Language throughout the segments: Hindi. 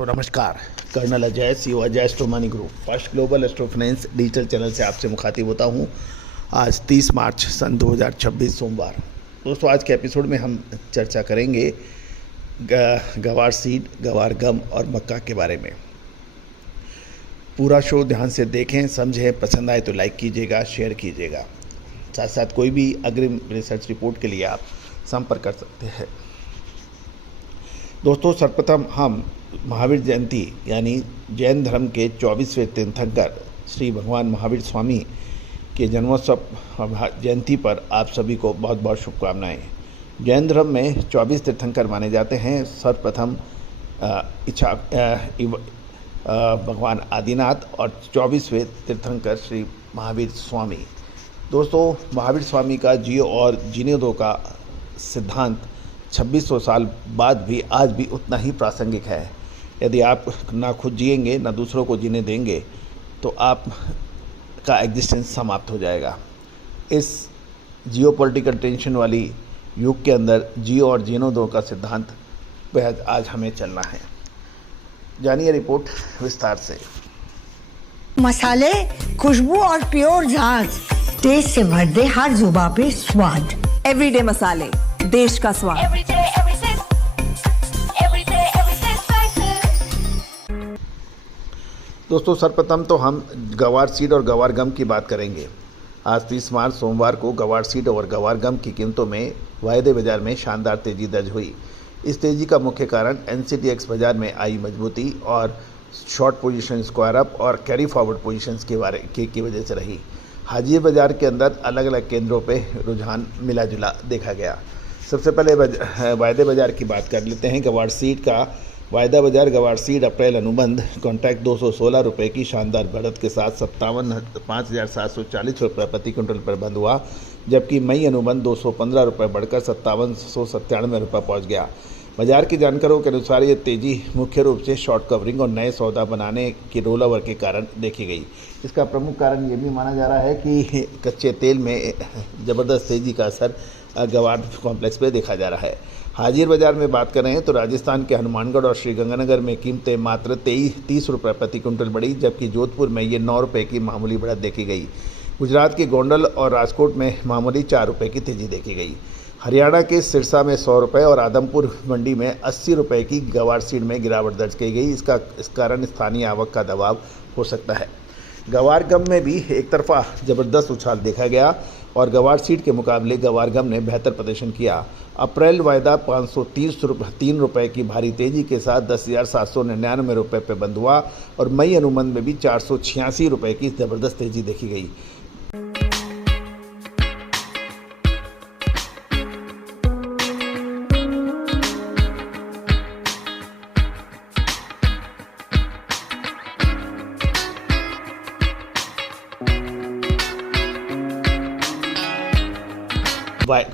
तो नमस्कार, colonel Ajay CO Ajay astro money group first global astro finance digital channel से आपसे मुखातिब होता हूं। आज 30 मार्च सन 2026 सोमवार। दोस्तों, आज के एपिसोड में हम चर्चा करेंगे गवार सीड, गवार गम और मक्का के बारे में। पूरा शो ध्यान से देखें, समझें, पसंद आए तो लाइक कीजिएगा, शेयर कीजिएगा। साथ साथ कोई भी अग्रिम रिसर्च रिपोर्ट के लिए आप संपर्क कर सकते हैं। दोस्तों, सर्वप्रथम हम महावीर जयंती यानी जैन धर्म के 24वें तीर्थंकर श्री भगवान महावीर स्वामी के जन्मोत्सव जयंती पर आप सभी को बहुत बहुत शुभकामनाएं। जैन धर्म में 24 तीर्थंकर माने जाते हैं। सर्वप्रथम भगवान आदिनाथ और 24वें तीर्थंकर श्री महावीर स्वामी। दोस्तों, महावीर स्वामी का जियो और जीने दो का सिद्धांत 2600 साल बाद भी आज भी उतना ही प्रासंगिक है। यदि आप ना खुद जिएंगे ना दूसरों को जीने देंगे तो आप का एग्जिस्टेंस समाप्त हो जाएगा। इस जियोपॉलिटिकल टेंशन वाली युग के अंदर जियो और जीनो दो का सिद्धांत बेहद आज हमें चलना है। जानिए रिपोर्ट विस्तार से। मसाले, खुशबू और प्योर झाग, टेस्ट से भर दे हर जुबां पे स्वाद। एवरीडे मसाले, देश का स्वाद। दोस्तों, सर्वप्रथम तो हम गवार सीड और गवार गम की बात करेंगे। आज 30 मार्च सोमवार को गवार सीड और गवार गम की कीमतों में वायदे बाजार में शानदार तेजी दर्ज हुई। इस तेजी का मुख्य कारण NCTX बाजार में आई मजबूती और शॉर्ट पोजीशन स्क्वायर अप और कैरी फॉरवर्ड पोजीशंस की वजह से रही। हाजिर बाजार के अंदर अलग अलग केंद्रों पे रुझान मिला जुला देखा गया। सबसे पहले वायदे बाजार की बात कर लेते हैं। गवार सीड का वायदा बाजार गवार सीड अप्रैल अनुबंध कॉन्ट्रैक्ट 216 रुपये की शानदार बढ़त के साथ 57,740 रुपये प्रति क्विंटल पर बंद हुआ, जबकि मई अनुबंध 215 रुपये बढ़कर 57,197 रुपये पहुँच गया। बाजार के जानकारों के अनुसार ये तेज़ी मुख्य रूप से शॉर्ट कवरिंग और नए सौदा बनाने के रोल ओवर के कारण देखी गई। इसका प्रमुख कारण ये भी माना जा रहा है कि कच्चे तेल में ज़बरदस्त तेज़ी का असर गवार कॉम्प्लेक्स पे देखा जा रहा है। हाजिर बाजार में बात करें तो राजस्थान के हनुमानगढ़ और श्रीगंगानगर में कीमतें मात्र 30 रुपये प्रति क्विंटल बढ़ी, जबकि जोधपुर में ये 9 रुपये की मामूली बढ़त देखी गई। गुजरात के गोंडल और राजकोट में मामूली 4 रुपये की तेज़ी देखी गई। हरियाणा के सिरसा में 100 रुपये और आदमपुर मंडी में 80 रुपये की गवार सीड में गिरावट दर्ज की गई। इस कारण स्थानीय आवक का दबाव हो सकता है। गवार गम में भी एक तरफा ज़बरदस्त उछाल देखा गया और गवार सीड के मुकाबले गवार गम ने बेहतर प्रदर्शन किया। अप्रैल वायदा 503 रुपये की भारी तेज़ी के साथ 10,799 रुपये पर बंद हुआ और मई अनुबंध में भी 486 रुपये की ज़बरदस्त तेज़ी देखी गई।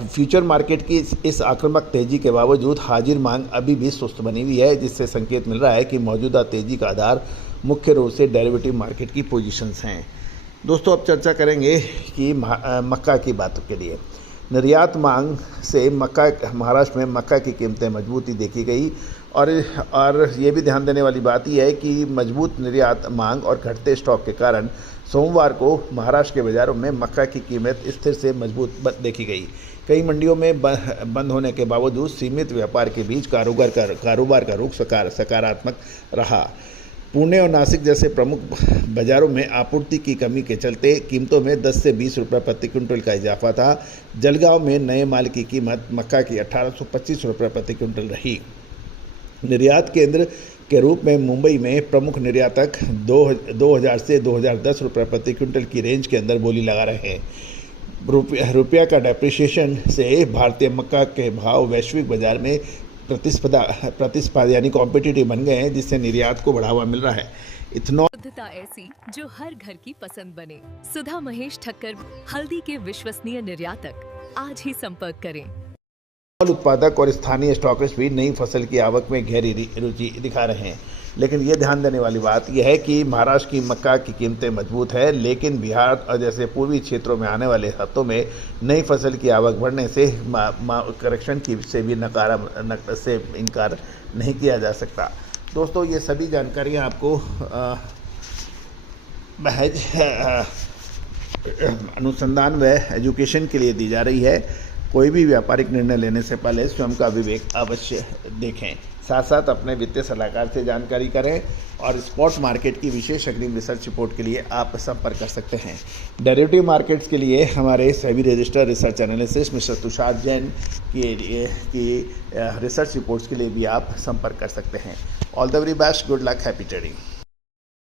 फ्यूचर मार्केट की इस आक्रामक तेजी के बावजूद हाजिर मांग अभी भी सुस्त बनी हुई है, जिससे संकेत मिल रहा है कि मौजूदा तेजी का आधार मुख्य रूप से डेरिवेटिव मार्केट की पोजीशंस हैं। दोस्तों, अब चर्चा करेंगे कि मक्का की बात के लिए निर्यात मांग से महाराष्ट्र में मक्का की कीमतें मजबूती देखी गई और ये भी ध्यान देने वाली बात यह है कि मजबूत निर्यात मांग और घटते स्टॉक के कारण सोमवार को महाराष्ट्र के बाज़ारों में मक्का की कीमत स्थिर से मजबूत देखी गई। कई मंडियों में बंद होने के बावजूद सीमित व्यापार के बीच कारोबार का रुख सकारात्मक रहा। पुणे और नासिक जैसे प्रमुख बाज़ारों में आपूर्ति की कमी के चलते कीमतों में 10 से 20 रुपये प्रति क्विंटल का इजाफा था। जलगांव में नए माल की कीमत मक्का की 1825 रुपये प्रति क्विंटल रही। निर्यात केंद्र के रूप में मुंबई में प्रमुख निर्यातक 2000 से 2010 रुपये प्रति क्विंटल की रेंज के अंदर बोली लगा रहे हैं। रुपया का डेप्रिसिएशन से भारतीय मक्का के भाव वैश्विक बाजार में प्रतिस्पर्धा यानी कॉम्पिटिटिव बन गए हैं, जिससे निर्यात को बढ़ावा मिल रहा है। इथेनॉल शुद्धता ऐसी जो हर घर की पसंद बने। सुधा महेश ठक्कर, हल्दी के विश्वसनीय निर्यातक। आज ही संपर्क करें। उत्पादक और स्थानीय स्टॉकिस्ट भी नई फसल की आवक में गहरी रुचि दिखा रहे हैं, लेकिन ये ध्यान देने वाली बात यह है कि महाराष्ट्र की मक्का की कीमतें मजबूत है, लेकिन बिहार और जैसे पूर्वी क्षेत्रों में आने वाले हफ्तों में नई फसल की आवक बढ़ने से करेक्शन की से भी से इनकार नहीं किया जा सकता। दोस्तों ये सभी जानकारियाँ आपको महज अनुसंधान व एजुकेशन के लिए दी जा रही है। कोई भी व्यापारिक निर्णय लेने से पहले स्वयं का विवेक अवश्य देखें। साथ साथ अपने वित्तीय सलाहकार से जानकारी करें और स्पॉट मार्केट की विशेष अग्रिम रिसर्च रिपोर्ट के लिए आप संपर्क कर सकते हैं। डेरिवेटिव मार्केट्स के लिए हमारे SEBI registered research analyst mister Tushar Jain की रिसर्च रिपोर्ट्स के लिए भी आप संपर्क कर सकते हैं। All the very best, good luck, happy trading.